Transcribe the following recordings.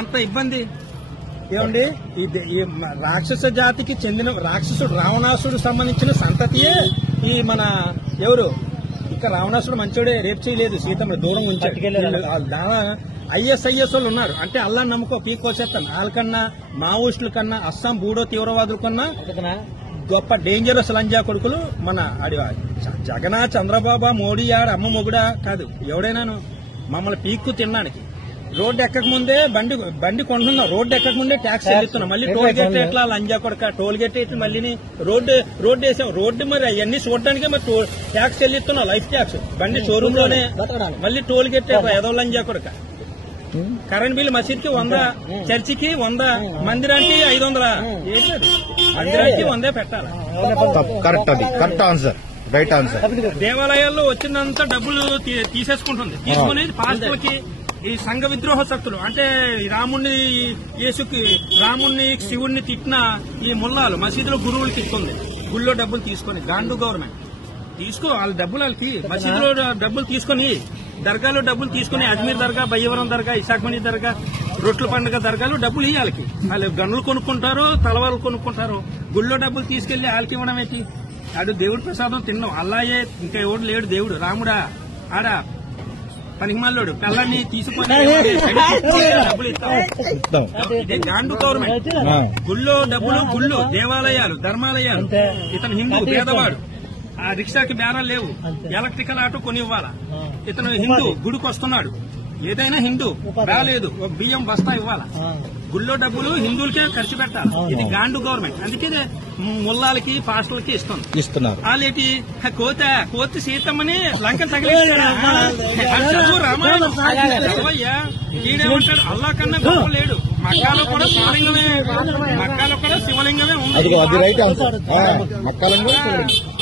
ఎంత ఇబ్బంది ఏమండి. ఈ రాక్షస జాతికి చెందిన రాక్షసుడు రావణాసుడు సంబంధించిన సంతతియే ఈ మన ఎవరు ఇక్కడ రావణాసుడు మంచోడే, రేపు చేయలేదు, సీతమ్మ దూరం ఉంచాడు. ఐఎస్ఐఎస్ వాళ్ళు ఉన్నారు అంటే అల్లా నమ్ముకో పీకోసేస్తాను. వాళ్ళకన్నా మావోయిస్టుల కన్నా అస్సాం బూడో తీవ్రవాదుల కన్నా గొప్ప డేంజరస్ లంజా కొడుకులు మన జగనా చంద్రబాబు మోడీ ఆడ అమ్మ మొగుడా కాదు ఎవడైనాను మమ్మల్ని పీక్కు తినడానికి. రోడ్డు ఎక్కక ముందే బండి కొంటున్నాం, రోడ్డు ఎక్కక ముందే ట్యాక్స్ చెల్లిస్తున్నాం. మళ్ళీ టోల్ గేట్ ఎట్లా లంజా కొడక టోల్ గేట్ ఎట్లా మళ్ళీ రోడ్డు వేసాం. రోడ్డు మరి అవన్నీ చూడటానికే మరి ట్యాక్స్ చెల్లిస్తున్నాం, లైఫ్ ట్యాక్స్. బండి షోరూమ్ లోనే మళ్ళీ టోల్ గేట్ ఏదో లంజా కొడక. కరెంట్ బిల్ మసీద్కి 100, చర్చికి 100, మందిరానికి 500. మందిరానికి 100 పెట్టాలి. దేవాలయాల్లో వచ్చినంత డబ్బులు తీసేసుకుంటుంది. తీసుకుని పాస్టర్లకి ఈ సంఘ విద్రోహ శక్తులు అంటే రాముణ్ణి శివుణ్ణి తిట్టిన ఈ ముల్లాలు మసీదులో గురువులు తిట్టుకుంది. గుళ్ళో డబ్బులు తీసుకొని గాండు గవర్నమెంట్ తీసుకో వాళ్ళ డబ్బులు వాళ్ళకి మసీదులో డబ్బులు తీసుకుని దర్గాలో డబ్బులు తీసుకుని అజ్మీర్ దర్గా, బయ్యవరం దర్గా, ఇసాక్మణి దర్గా, రొట్ల పండుగ దర్గాలు డబ్బులు ఇవ్వాలకి. వాళ్ళు గన్నులు కొనుక్కుంటారు, తలవాళ్ళు కొనుక్కుంటారు. గుళ్ళో డబ్బులు తీసుకెళ్లి వాళ్ళకి ఇవ్వడం ఏంటి? ఆడు దేవుడి ప్రసాదం తిన్నాం. అల్లాయే ఇంకా ఎవడు లేడు దేవుడు. రాముడా ఆడ పనికిమాలోడు పిల్లల్ని తీసుకొని డబ్బులు ఇస్తాం. ఇదే గాండు గవర్నమెంట్. గుళ్ళో డబ్బులు, గుళ్ళు, దేవాలయాలు, ధర్మాలయాలు. ఇతను హిందూ పేదవాడు, ఆ రిక్షాకి బేరాలు లేవు, ఎలక్ట్రికల్ ఆటో కొని ఇవ్వాలా. ఇతను హిందూ గుడికి వస్తున్నాడు, ఏదైనా హిందూ రాలేదు, ఒక బియ్యం బస్తా ఇవ్వాలా. గుళ్ళో డబ్బులు హిందువులకే ఖర్చు పెట్టాలి. ఇది గాండు గవర్నమెంట్. అందుకే ముల్లాలకి పాస్టర్లకి ఇస్తున్నారు. వాళ్ళేటి కోతి సీతమ్మని లంక తగిలిస్తాడు. రామాయణం చదవయ్యా. ఈడేమంటాడు అల్లా కన్నా గొప్ప లేడు. మక్కాలో కూడా శివలింగమే ఉంది.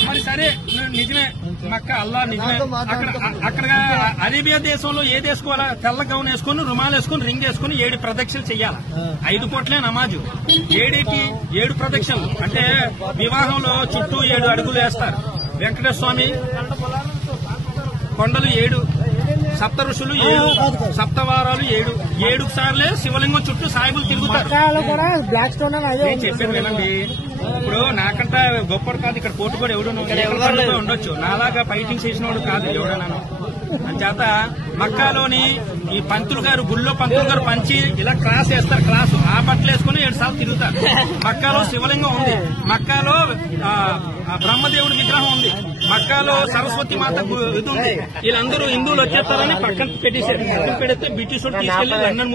మరి సరే నిజమే, మక్క అల్లా నిజమే. అక్కడ అరేబియా దేశంలో ఏది వేసుకోవాలా? తెల్ల గౌన్ వేసుకుని, రుమాలు వేసుకుని, రింగ్ వేసుకుని 7 ప్రదక్షిణలు చెయ్యాలా. 5 కోట్లే నమాజు. 7 ప్రదక్షిణలు అంటే వివాహంలో చుట్టూ 7 అడుగులు వేస్తారు. వెంకటేశ్వర స్వామి కొండలు 7, సప్త ఋషులు 7, సప్తవారాలు 7 సార్లే శివలింగం చుట్టూ సాయిబులు తిరుగుతారు. చెప్పాను వినండి. ఇప్పుడు నాకంటే గొప్పడు కాదు ఇక్కడ పోటీ కూడా ఎవడు ఉండొచ్చు. నాలాగా ఫైటింగ్ చేసిన వాడు కాదు ఎవడన్నాను. అంచేత మక్కాలోని ఈ పంతులు గారు, గుళ్ళో పంతులు గారు పంచి ఇలా క్రాస్ వేస్తారు. క్రాసు ఆ బట్టలు వేసుకుని 7 సార్లు తిరుగుతారు. మక్కాలో శివలింగం ఉంది, మక్కాలో బ్రహ్మదేవుడి విగ్రహం ఉంది, మక్కాలో సరస్వతి మాత ఇది ఉంది. వీళ్ళందరూ హిందువులు వచ్చేస్తారని పక్కన పెట్టేశారు. పక్కన పెడితే బ్రిటిష్ తీసుకెళ్లి లండన్